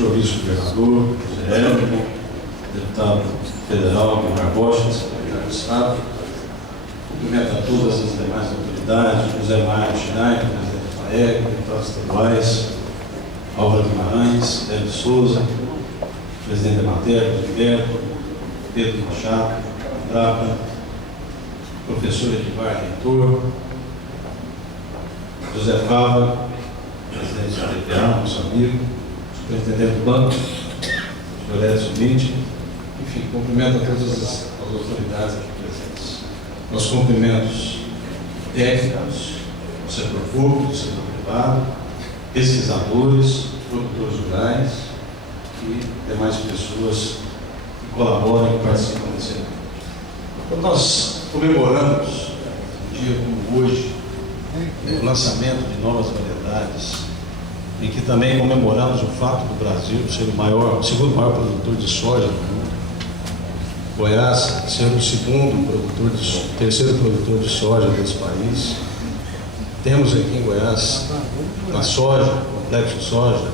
senhor vice-governador, José, deputado federal, Guilherme Bocha, secretário de Estado, cumprimento a todas as demais autoridades, José Mário Schneider, presidente da FAEG, deputados estaduais, Álvaro Guimarães, Hélio Souza, presidente da matéria, Gilberto, Pedro Machado, Brapa, professor Edivar Reitor, José Fava, presidente do DPA, nosso amigo, superintendente do banco, senhor Edson Linde, enfim, cumprimento a todas as autoridades aqui presentes. Nossos cumprimentos técnicos, do setor público, do setor privado, pesquisadores, produtores rurais e demais pessoas que colaboram e participam desse evento. Quando nós comemoramos um dia como hoje, o lançamento de novas variedades, em que também comemoramos o fato do Brasil ser o segundo maior produtor de soja do mundo, Goiás ser o terceiro produtor de soja desse país. Temos aqui em Goiás, na soja, complexo de soja,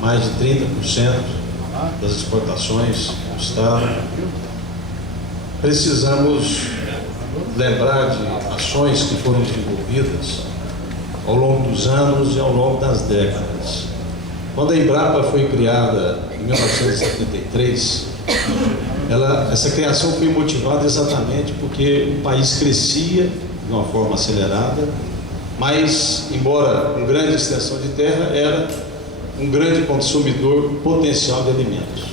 mais de 30% das exportações do Estado. Precisamos lembrar de ações que foram desenvolvidas ao longo dos anos e ao longo das décadas. Quando a Embrapa foi criada em 1973, essa criação foi motivada exatamente porque o país crescia de uma forma acelerada, mas, embora com grande extensão de terra, era um grande consumidor potencial de alimentos.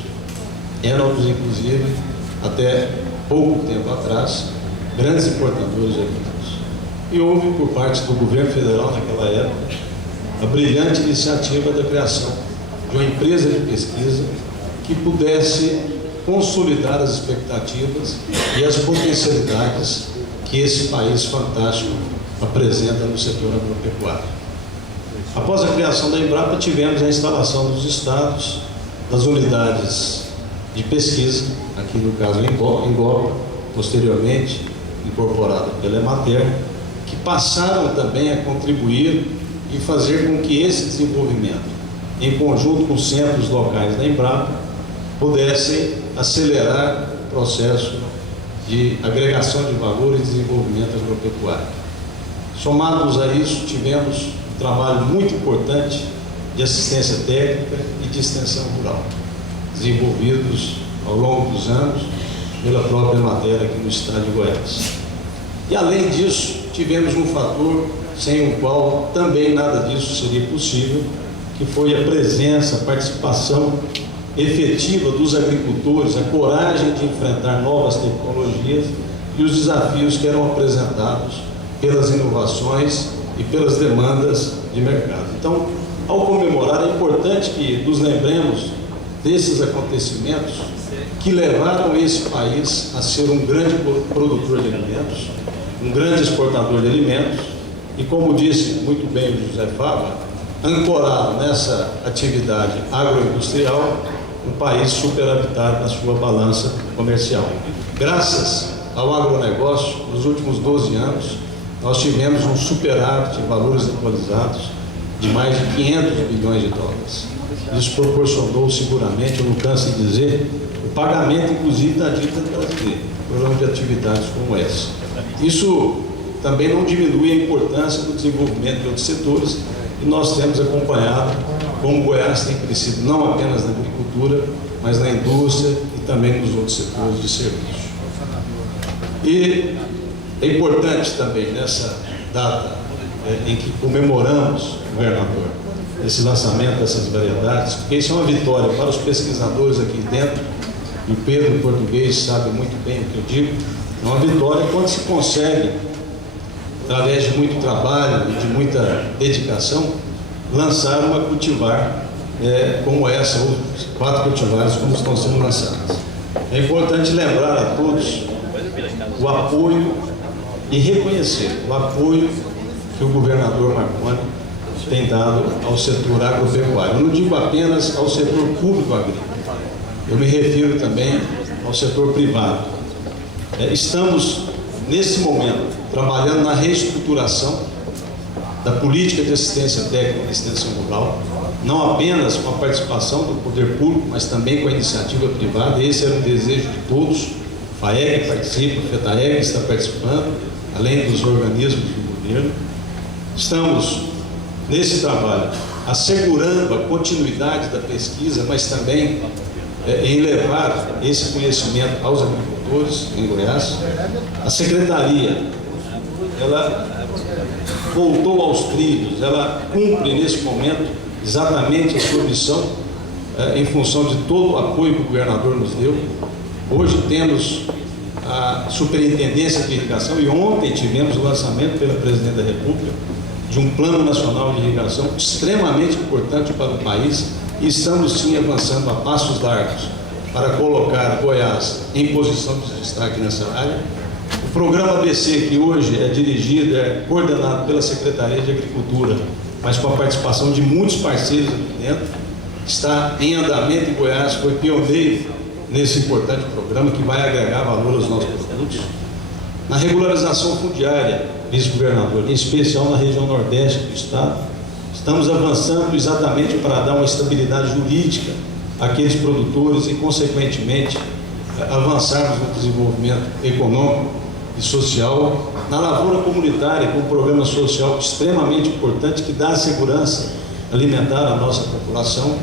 Éramos, inclusive, até pouco tempo atrás, grandes importadores de alimentos. E houve, por parte do governo federal naquela época, a brilhante iniciativa da criação de uma empresa de pesquisa que pudesse consolidar as expectativas e as potencialidades que esse país fantástico apresenta no setor agropecuário. Após a criação da Embrapa, tivemos a instalação dos estados, das unidades de pesquisa, aqui no caso em Goiás, posteriormente incorporada pela Emater, que passaram também a contribuir e fazer com que esse desenvolvimento, em conjunto com os centros locais da Embrapa, pudessem acelerar o processo de agregação de valor e desenvolvimento agropecuário. Somados a isso, tivemos um trabalho muito importante de assistência técnica e de extensão rural, desenvolvidos ao longo dos anos pela própria matéria aqui no estado de Goiás. E além disso, tivemos um fator sem o qual também nada disso seria possível, que foi a presença, a participação efetiva dos agricultores, a coragem de enfrentar novas tecnologias e os desafios que eram apresentados pelas inovações e pelas demandas de mercado. Então, ao comemorar, é importante que nos lembremos desses acontecimentos que levaram esse país a ser um grande produtor de alimentos, um grande exportador de alimentos e, como disse muito bem o José Fava, ancorado nessa atividade agroindustrial, um país superavitado na sua balança comercial. Graças ao agronegócio, nos últimos 12 anos, nós tivemos um superávit em valores atualizados de mais de 500 bilhões de dólares. Isso proporcionou seguramente, eu não canso de dizer, o pagamento inclusive da dívida brasileira, programa de atividades como essa. Isso também não diminui a importância do desenvolvimento de outros setores e nós temos acompanhado como Goiás tem crescido não apenas na agricultura, mas na indústria e também nos outros setores de serviço. E é importante também nessa data em que comemoramos, governador, esse lançamento dessas variedades, porque isso é uma vitória para os pesquisadores aqui dentro, e o Pedro, em português, sabe muito bem o que eu digo, é uma vitória quando se consegue, através de muito trabalho e de muita dedicação, lançar uma cultivar como essa, ou 4 cultivares como estão sendo lançadas. É importante lembrar a todos o apoio e reconhecer o apoio que o governador Marconi tem dado ao setor agropecuário. Eu não digo apenas ao setor público agrícola, eu me refiro também ao setor privado. Estamos, nesse momento, trabalhando na reestruturação da política de assistência técnica e extensão rural, não apenas com a participação do poder público, mas também com a iniciativa privada. Esse era o desejo de todos. O FAEG participa, o FETAEG está participando, além dos organismos do governo. Estamos, nesse trabalho, assegurando a continuidade da pesquisa, mas também em levar esse conhecimento aos agricultores em Goiás. A Secretaria, ela voltou aos trilhos, ela cumpre nesse momento exatamente a sua missão, em função de todo o apoio que o governador nos deu. Hoje temos a Superintendência de Irrigação e ontem tivemos o lançamento pela Presidente da República de um Plano Nacional de Irrigação extremamente importante para o país, e estamos sim avançando a passos largos para colocar Goiás em posição de destaque nessa área. O programa ABC, que hoje é dirigido, é coordenado pela Secretaria de Agricultura, mas com a participação de muitos parceiros aqui dentro, está em andamento em Goiás, foi pioneiro nesse importante programa que vai agregar valor aos nossos produtos. Na regularização fundiária, vice-governador, em especial na região nordeste do estado, estamos avançando exatamente para dar uma estabilidade jurídica àqueles produtores e, consequentemente, avançarmos no desenvolvimento econômico e social, na lavoura comunitária, com um programa social extremamente importante que dá segurança alimentar à nossa população,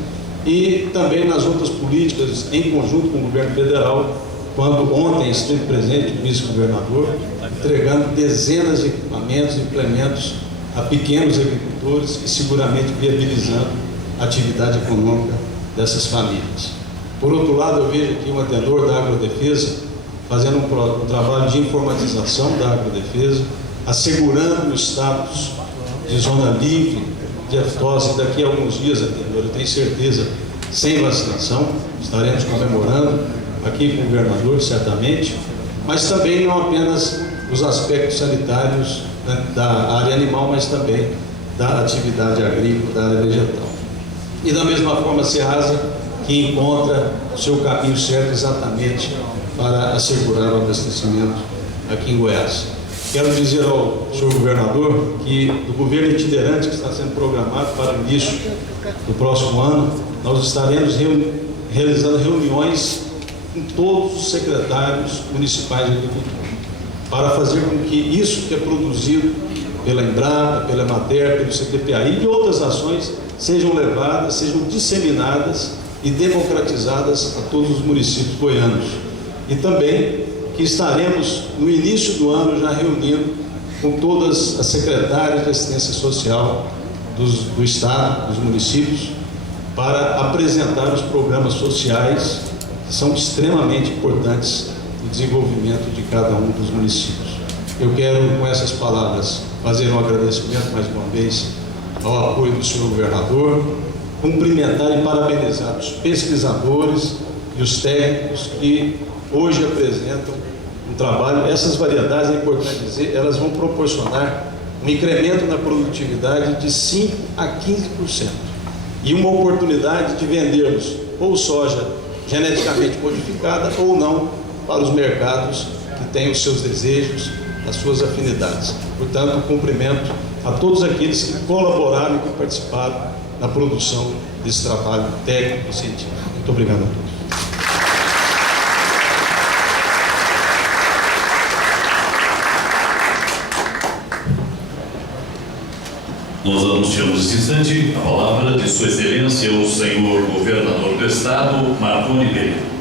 e também nas outras políticas em conjunto com o governo federal, quando ontem esteve presente o vice-governador, entregando dezenas de equipamentos e implementos a pequenos agricultores e seguramente viabilizando a atividade econômica dessas famílias. Por outro lado, eu vejo aqui um atenor da agrodefesa fazendo um trabalho de informatização da agrodefesa, assegurando o status de zona livre de aftosa. Daqui a alguns dias, atenor, eu tenho certeza, sem vacinação, estaremos comemorando aqui com o governador, certamente, mas também não apenas os aspectos sanitários da área animal, mas também da atividade agrícola, da área vegetal. E da mesma forma a Ceasa, que encontra o seu caminho certo exatamente para assegurar o abastecimento aqui em Goiás. Quero dizer ao senhor governador que do governo itinerante que está sendo programado para o início do próximo ano, nós estaremos realizando reuniões com todos os secretários municipais de agricultura, para fazer com que isso que é produzido pela Embrapa, pela Emater, pelo CTPA e de outras ações sejam levadas, sejam disseminadas e democratizadas a todos os municípios goianos. E também que estaremos no início do ano já reunindo com todas as secretárias de assistência social do Estado, dos municípios, para apresentar os programas sociais que são extremamente importantes no desenvolvimento de cada um dos municípios. Eu quero, com essas palavras, fazer um agradecimento mais uma vez ao apoio do senhor governador, cumprimentar e parabenizar os pesquisadores e os técnicos que hoje apresentam um trabalho. Essas variedades, é importante dizer, elas vão proporcionar um incremento na produtividade de 5% a 15% e uma oportunidade de vendermos ou soja geneticamente modificada ou não para os mercados que têm os seus desejos, as suas afinidades. Portanto, cumprimento a todos aqueles que colaboraram e que participaram na produção desse trabalho técnico e científico. Muito obrigado a todos. Nós anunciamos nesse instante a palavra de Sua Excelência, o senhor governador do Estado, Marconi Pereira.